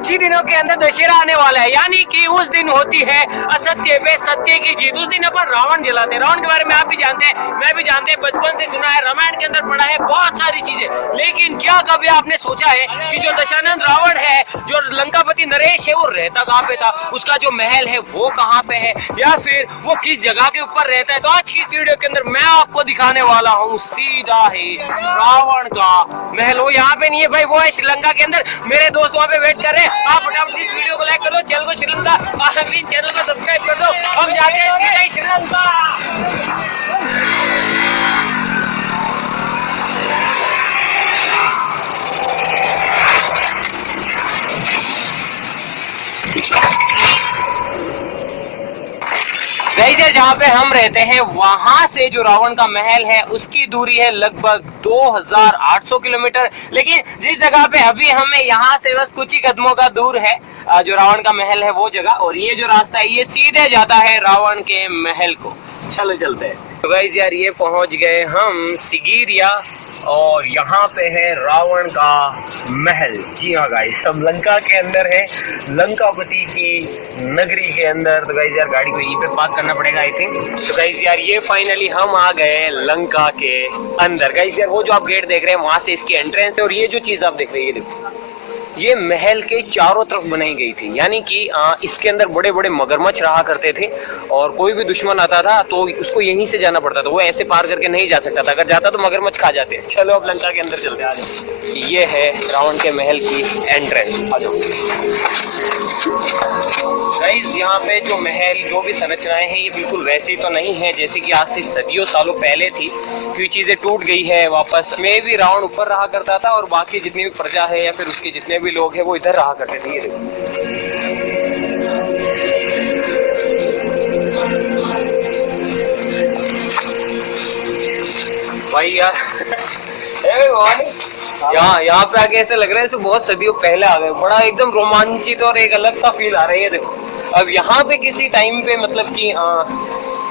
कुछ ही दिनों के अंदर दशहरा आने वाला है, यानी कि उस दिन होती है असत्य पे सत्य की जीत। उस दिन अपन रावण जलाते हैं। रावण के बारे में आप भी जानते हैं, मैं भी जानते हैं, बचपन से सुना है, रामायण के अंदर पढ़ा है बहुत सारी चीजें। लेकिन क्या कभी आपने सोचा है कि जो दशानंद रावण है, जो लंकापति नरेश है, वो रहता कहाँ पे था, उसका जो महल है वो कहाँ पे है, या फिर वो किस जगह के ऊपर रहता है। तो आज की इस वीडियो के अंदर मैं आपको दिखाने वाला हूँ सीधा ही रावण का महल। वो यहाँ पे नहीं है भाई, वो है श्रीलंका के अंदर। मेरे दोस्त वहाँ पे वेट कर रहे हैं। आप फटाफट इस वीडियो को लाइक कर दो, चैनल को श्रीलंका चैनल को सब्सक्राइब कर दो। हम जाते हैं सीधा ही श्रीलंका। जहाँ पे हम रहते हैं वहां से जो रावण का महल है उसकी दूरी है लगभग 2800 किलोमीटर। लेकिन जिस जगह पे अभी हमें यहाँ से बस कुछ ही कदमों का दूर है जो रावण का महल है वो जगह, और ये जो रास्ता है ये सीधे जाता है रावण के महल को। चलो चलते हैं। तो गाइस यार ये पहुंच गए हम सिगिरिया, और यहाँ पे है रावण का महल। जी हाँ गाइस, सब लंका के अंदर है, लंकापति की नगरी के अंदर। तो गाइस यार गाड़ी को यहीं पे पार्क करना पड़ेगा आई थिंक। तो गाइस यार ये फाइनली हम आ गए लंका के अंदर। गाइस यार वो जो आप गेट देख रहे हैं वहां से इसकी एंट्रेंस है, और ये जो चीज आप देख रहे हैं ये देखो, ये महल के चारों तरफ बनाई गई थी। यानी कि इसके अंदर बड़े बड़े मगरमच्छ रहा करते थे, और कोई भी दुश्मन आता था तो उसको यहीं से जाना पड़ता था, वो ऐसे पार करके नहीं जा सकता था, अगर जाता तो मगरमच्छ खा जाते। चलो अब लंका के अंदर चलते हैं, आ जाओ। ये है रावण के महल की एंट्रेंस, आ जाओ गाइस। यहाँ पे जो महल जो भी संरचनाएं हैं ये बिल्कुल वैसी तो नहीं है जैसे कि आज से सदियों सालों पहले थी, क्योंकि चीजें टूट गई है वापस। में भी रावण ऊपर रहा करता था, और बाकी जितनी भी प्रजा है या फिर उसके जितने भी लोग हैं वो इधर रहा करते थे। ये देखो भाई यार यहाँ पे आके ऐसे लग रहा है जैसे बहुत सदियों पहले आ गए। बड़ा एकदम रोमांचित और एक अलग सा फील आ रहा है। ये देखो अब यहाँ पे किसी टाइम पे मतलब कि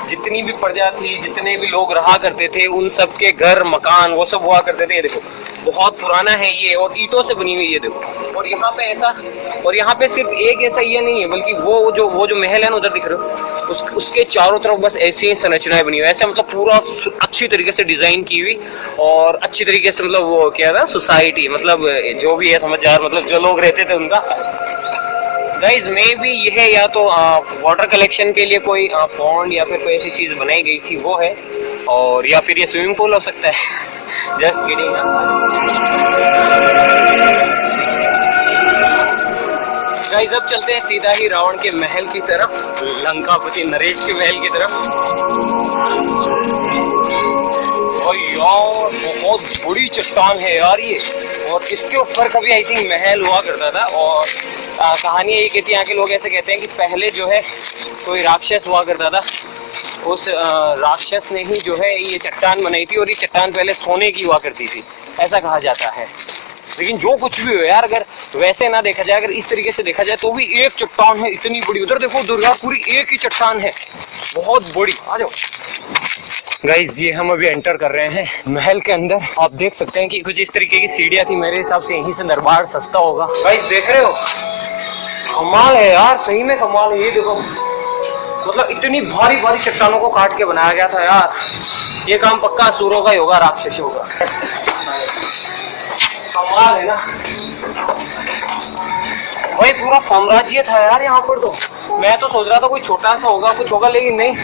जितनी भी प्रजा थी, जितने भी लोग रहा करते थे, उन सब के घर मकान वो सब हुआ करते थे। ये देखो बहुत पुराना है ये, और ईंटों से बनी हुई ये देखो। और यहाँ पे ऐसा, और यहाँ पे सिर्फ एक ऐसा ये नहीं है, बल्कि वो जो महल है ना उधर दिख रहे हो, उसके चारों तरफ बस ऐसी ही संरचनाएं बनी हुई है। ऐसे मतलब पूरा अच्छी तरीके से डिजाइन की हुई, और अच्छी तरीके से मतलब वो क्या था सोसाइटी, मतलब जो भी है समझ यार, मतलब जो लोग रहते थे उनका। गाइज मे बी यह या तो वाटर कलेक्शन के लिए कोई पॉन्ड या फिर कोई ऐसी चीज बनाई गई थी वो है, और या फिर ये स्विमिंग पूल हो सकता है। Just kidding. गाइज अब चलते हैं सीधा ही रावण के महल की तरफ, लंकापति नरेश के महल की तरफ। और यार बहुत बड़ी चट्टान है यार ये, और इसके ऊपर कभी आई थिंक महल हुआ करता था। और कहानी ये कहती है, यहाँ के लोग ऐसे कहते हैं कि पहले जो है कोई राक्षस हुआ करता था, उस राक्षस ने ही जो है ये चट्टान बनाई थी, और ये चट्टान पहले सोने की हुआ करती थी, ऐसा कहा जाता है। लेकिन जो कुछ भी हो यार, अगर वैसे ना देखा जाए, अगर इस तरीके से देखा जाए तो भी एक चट्टान है इतनी बड़ी। उधर देखो दुर्गा, पूरी एक ही चट्टान है, बहुत बड़ी। आ जाओ गाइस, ये हम अभी एंटर कर रहे हैं महल के अंदर। आप देख सकते हैं कि कुछ इस तरीके की सीढ़ियां थी, मेरे हिसाब से यहीं से दरबार सस्ता होगा। गाइस देख रहे हो, कमाल है यार, सही में कमाल है। ये देखो मतलब इतनी भारी भारी चट्टानों को काट के बनाया गया था यार। ये काम पक्का असुरों का ही होगा, राक्षसों का। कमाल है ना भाई, पूरा साम्राज्य था यार यहाँ पर। तो मैं तो सोच रहा था कोई छोटा सा होगा, कुछ होगा, लेकिन नहीं,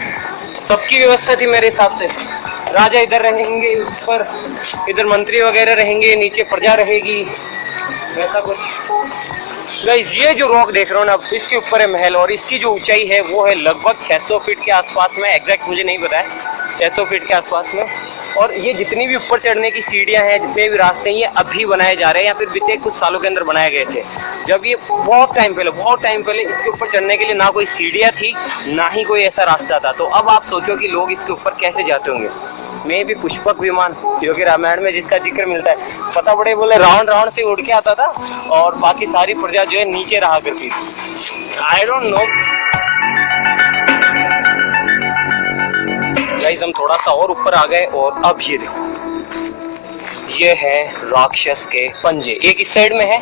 सबकी व्यवस्था थी मेरे हिसाब से। राजा इधर रहेंगे, ऊपर इधर मंत्री वगैरह रहेंगे, नीचे प्रजा रहेगी, ऐसा कुछ। गाइस ये जो रॉक देख रहे हो ना, इसके ऊपर है महल, और इसकी जो ऊंचाई है वो है लगभग 600 फीट के आसपास में। एग्जैक्ट मुझे नहीं पता है, 600 फीट के आसपास में। और ये जितनी भी ऊपर चढ़ने की सीढ़ियां हैं, जितने भी रास्ते हैं, ये अभी बनाए जा रहे हैं, या फिर बीते कुछ सालों के अंदर बनाए गए थे। जब ये बहुत टाइम पहले इसके ऊपर चढ़ने के लिए ना कोई सीढ़ियां थी, ना ही कोई ऐसा रास्ता था। तो अब आप सोचो कि लोग इसके ऊपर कैसे जाते होंगे। में भी पुष्पक विमान, जो कि रामायण में जिसका जिक्र मिलता है, पता बड़े बोले रावण से उड़ के आता था, और बाकी सारी प्रजा जो है नीचे रहा करती थी। आई डोंट नो गाइस, हम थोड़ा सा और ऊपर आ गए, और अब ये देखो, ये है राक्षस के पंजे। एक इस साइड में है,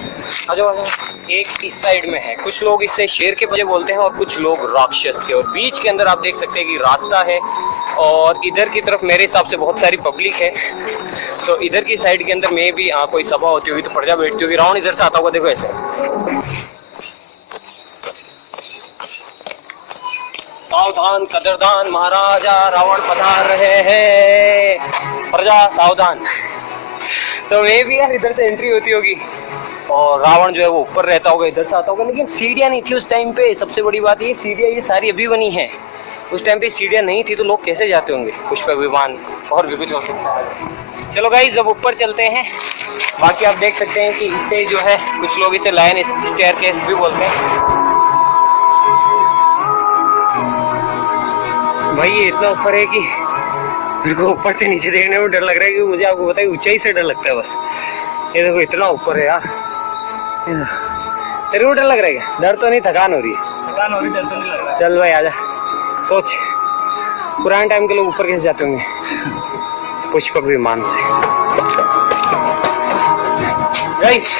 आ जाओ, एक इस साइड में है। कुछ लोग इसे शेर के पंजे बोलते हैं और कुछ लोग राक्षस के। और बीच के अंदर आप देख सकते हैं कि रास्ता है और इधर की तरफ मेरे हिसाब से बहुत सारी पब्लिक है। तो इधर की साइड के अंदर में भी कोई सभा होती होगी तो प्रजा बैठती होगी। रावण इधर से आता होगा, देखो ऐसे। सावधान कदरदान महाराजा रावण पधार रहे हैं, प्रजा सावधान। तो वे भी यार इधर से एंट्री होती होगी और रावण जो है वो ऊपर रहता होगा, इधर से आता होगा। लेकिन सीढ़ियाँ नहीं थी उस टाइम पे। सबसे बड़ी बात ये, सीढ़ियाँ ये सारी अभी बनी है। उस टाइम पे सीढ़ियाँ नहीं थी तो लोग कैसे जाते होंगे? पुष्पक विमान और भी कुछ हो सकता है। चलो गाइस अब ऊपर चलते हैं। बाकी आप देख सकते हैं कि इसे जो है कुछ लोग इसे लायन स्टेयरकेस भी बोलते हैं। भाई ये इतना ऊपर है कि मेरे को ऊपर से नीचे देखने में डर लग रहा है, क्योंकि मुझे आपको बताइए ऊंचाई से डर लगता है बस। ये देखो इतना ऊपर है यार। तेरे को डर लग रहा है क्या? डर तो नहीं, थकान हो रही है। थकान हो रही, डर तो नहीं लग रहा। चल भाई आजा। सोच पुराने टाइम के लोग ऊपर कैसे जाते होंगे पुष्पक विमान से। गाइस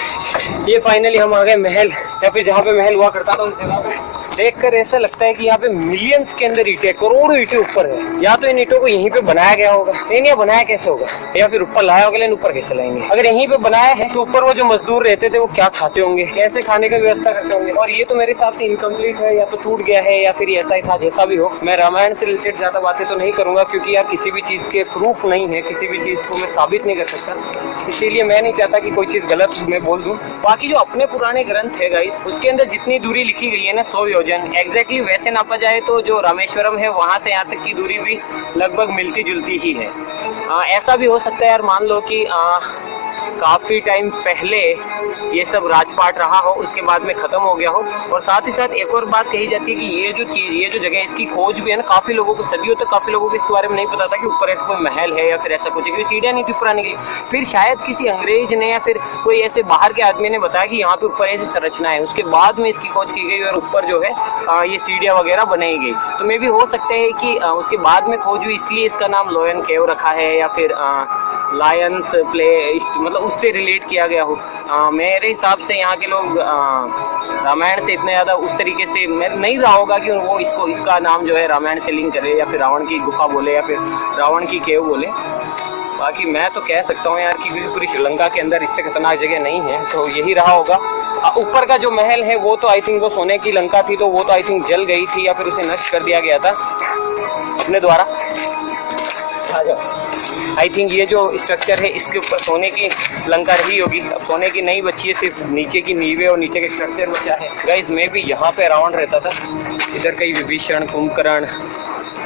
ये फाइनली हम आ गए महल, या फिर जहाँ पे महल हुआ करता था उस जगह पे। देखकर ऐसा लगता है कि यहाँ पे मिलियंस के अंदर ईंटें, करोड़ों ईंटें ऊपर है। या तो इन ईंटों को यहीं पे बनाया गया होगा, लेकिन ये बनाया कैसे होगा? या फिर ऊपर लाया होगा, लेकिन ऊपर कैसे लाएंगे? अगर यहीं पे बनाया है तो ऊपर वो जो मजदूर रहते थे वो क्या खाते होंगे, कैसे खाने का व्यवस्था करते होंगे? और ये तो मेरे हिसाब से इनकम्प्लीट है, या तो टूट गया है या फिर ऐसा ही था। जैसा भी हो, मैं रामायण से रिलेटेड ज्यादा बातें तो नहीं करूंगा, क्योंकि यार किसी भी चीज के प्रूफ नहीं है, किसी भी चीज को मैं साबित नहीं कर सकता। इसीलिए मैं नहीं चाहता कि कोई चीज गलत मैं बोल दूं। बाकी जो अपने पुराने ग्रंथ है गाइस, उसके अंदर जितनी दूरी लिखी गई है ना 100 योजन, एग्जैक्टली वैसे नापा जाए तो जो रामेश्वरम है वहां से यहाँ तक की दूरी भी लगभग मिलती जुलती ही है। ऐसा भी हो सकता है यार, मान लो कि काफी टाइम पहले ये सब राजपाट रहा हो, उसके बाद में खत्म हो गया हो। और साथ ही साथ एक और बात कही जाती है कि ये जो चीज, ये जो जगह, इसकी खोज भी है ना, काफी लोगों को सदियों तक काफी लोगों को इसके बारे में नहीं पता था कि ऊपर ऐसा कोई महल है या फिर ऐसा कुछ है, क्योंकि सीढ़ियां नहीं थी ऊपर आने के लिए। फिर शायद किसी अंग्रेज ने या फिर कोई ऐसे बाहर के आदमी ने बताया कि यहाँ पे ऊपर ऐसी संरचना है, उसके बाद में इसकी खोज की गई और ऊपर जो है ये सीढ़ियां वगैरह बनाई गई। तो मे भी हो सकता है कि उसके बाद में खोज हुई, इसलिए इसका नाम लोयन केव रखा है, या फिर लायंस प्ले, मतलब उससे रिलेट किया गया हो। मेरे हिसाब से यहाँ के लोग रामायण से इतने ज़्यादा उस तरीके से नहीं रहा होगा कि वो इसका नाम जो है रामायण से लिंक करे, या फिर रावण की गुफा बोले, या फिर रावण की केव बोले। बाकी मैं तो कह सकता हूँ यार कि पूरी श्रीलंका के अंदर इससे खतरनाक जगह नहीं है, तो यही रहा होगा। ऊपर का जो महल है वो तो आई थिंक वो सोने की लंका थी, तो वो तो आई थिंक जल गई थी या फिर उसे नष्ट कर दिया गया था अपने द्वारा। आई थिंक ये जो स्ट्रक्चर है इसके ऊपर सोने की लंका रही होगी। अब सोने की नहीं बची है, सिर्फ नीचे की नींवें और नीचे के स्ट्रक्चर बचा है। गाइस मैं भी यहाँ पे रावण रहता था। इधर कई विभीषण, कुंभकर्ण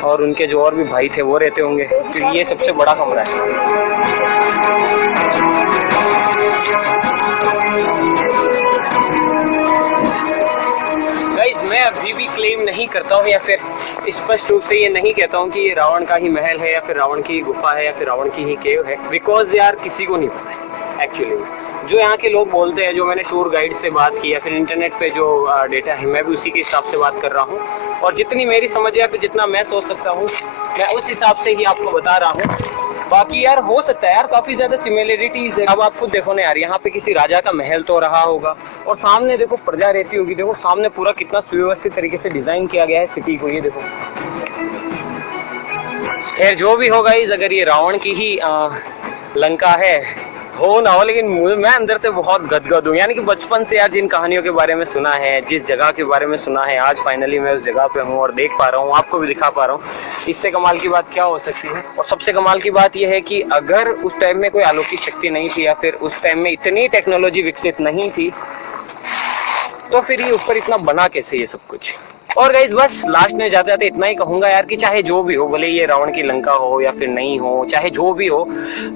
और उनके जो और भी भाई थे वो रहते होंगे, क्योंकि ये सबसे बड़ा कमरा है। मैं अभी भी क्लेम नहीं करता हूँ या फिर स्पष्ट रूप से ये नहीं कहता हूँ कि ये रावण का ही महल है या फिर रावण की गुफा है या फिर रावण की ही केव है, बिकॉज यार किसी को नहीं पता है एक्चुअली। जो यहाँ के लोग बोलते हैं, जो मैंने टूर गाइड से बात की या फिर इंटरनेट पे जो डेटा है, मैं भी उसी के हिसाब से बात कर रहा हूँ। और जितनी मेरी समझ है या फिर जितना मैं सोच सकता हूँ, मैं उस हिसाब से ही आपको बता रहा हूँ। बाकी यार हो सकता है यार काफी ज्यादा सिमिलरिटीज है। अब आप खुद देखो ना यार, यहाँ पे किसी राजा का महल तो रहा होगा और सामने देखो प्रजा रहती होगी। देखो सामने पूरा कितना सुव्यवस्थित तरीके से डिजाइन किया गया है सिटी को, ये देखो। यार जो भी होगा इस, अगर ये रावण की ही लंका है हो ना हो, लेकिन मैं अंदर से बहुत गदगद हूँ। यानी कि बचपन से यार जिन कहानियों के बारे में सुना है, जिस जगह के बारे में सुना है, आज फाइनली मैं उस जगह पे हूँ और देख पा रहा हूँ, आपको भी दिखा पा रहा हूँ। इससे कमाल की बात क्या हो सकती है? और सबसे कमाल की बात यह है कि अगर उस टाइम में कोई अलौकिक शक्ति नहीं थी या फिर उस टाइम में इतनी टेक्नोलॉजी विकसित नहीं थी, तो फिर ये ऊपर इतना बना कैसे ये सब कुछ? और गाइस बस लास्ट में जाते जाते इतना ही कहूंगा यार कि चाहे जो भी हो, भले ये रावण की लंका हो या फिर नहीं हो, चाहे जो भी हो,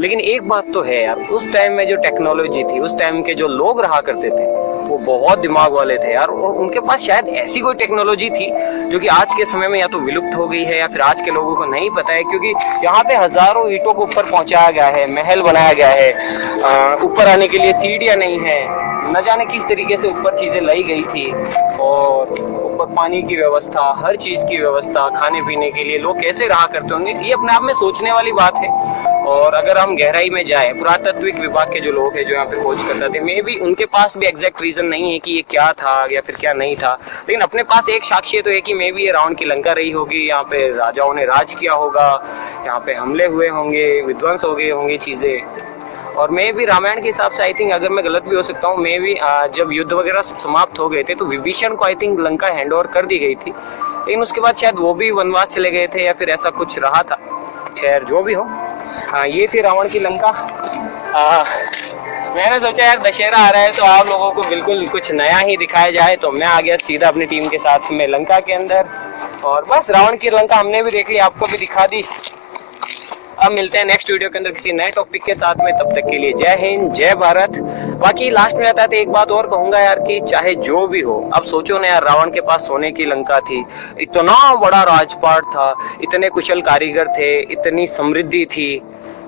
लेकिन एक बात तो है यार, उस टाइम में जो टेक्नोलॉजी थी, उस टाइम के जो लोग रहा करते थे, वो बहुत दिमाग वाले थे यार। और उनके पास शायद ऐसी कोई टेक्नोलॉजी थी जो कि आज के समय में या तो विलुप्त हो गई है या फिर आज के लोगों को नहीं पता है, क्योंकि यहाँ पे हजारों ईंटों को ऊपर पहुंचाया गया है, महल बनाया गया है, ऊपर आने के लिए सीढ़ियां नहीं है। न जाने किस तरीके से ऊपर चीजें लाई गई थी, और ऊपर पानी की व्यवस्था, हर चीज की व्यवस्था, खाने पीने के लिए लोग कैसे रहा करते होंगे, ये अपने आप में सोचने वाली बात है। और अगर हम गहराई में जाए, पुरातत्विक विभाग के जो लोग हैं जो यहाँ पे खोज करते थे, मे भी उनके पास भी एग्जैक्ट रीजन नहीं है कि ये क्या था या फिर क्या नहीं था, लेकिन अपने पास एक साक्ष्य तो है कि मे भी ये रावण की लंका रही होगी, यहाँ पे राजाओं ने राज किया होगा, यहाँ पे हमले हुए होंगे, विध्वंस हो गए होंगे चीजें। और मैं भी रामायण के हिसाब से आई थिंक, अगर मैं गलत भी हो सकता हूँ, मैं भी जब युद्ध वगैरह समाप्त हो गए थे तो विभीषण को I think Lanka hand over कर दी गई थी, लेकिन उसके बाद शायद वो भी वनवास चले गए थे या फिर ऐसा कुछ रहा था। खैर जो भी हो, ये थी रावण की लंका। मैंने सोचा यार दशहरा आ रहा है तो आप लोगों को बिल्कुल कुछ नया ही दिखाया जाए, तो मैं आ गया सीधा अपनी टीम के साथ में लंका के अंदर, और बस रावण की लंका हमने भी देख ली, आपको भी दिखा दी। अब मिलते हैं नेक्स्ट वीडियो के अंदर किसी नए टॉपिक के साथ में, तब तक के लिए जय हिंद जय भारत। बाकी लास्ट में आता है एक बात और कहूंगा यार, कि चाहे जो भी हो, अब सोचो ना यार, रावण के पास सोने की लंका थी, इतना बड़ा राजपाट था, इतने कुशल कारीगर थे, इतनी समृद्धि थी,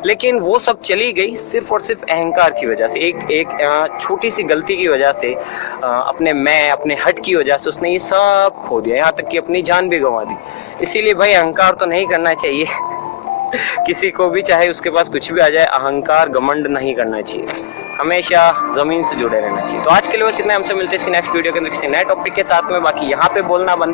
लेकिन वो सब चली गई सिर्फ और सिर्फ अहंकार की वजह से, एक छोटी सी गलती की वजह से, अपने हट की वजह से उसने ये सब खो दिया, यहाँ तक कि अपनी जान भी गंवा दी। इसीलिए भाई अहंकार तो नहीं करना चाहिए किसी को भी, चाहे उसके पास कुछ भी आ जाए, अहंकार घमंड नहीं करना चाहिए, हमेशा जमीन से जुड़े रहना चाहिए। तो आज के लिए बस इतना, हमसे मिलते हैं इसकी नेक्स्ट वीडियो के अंदर किसी नए टॉपिक के साथ में। बाकी यहाँ पे बोलना बंद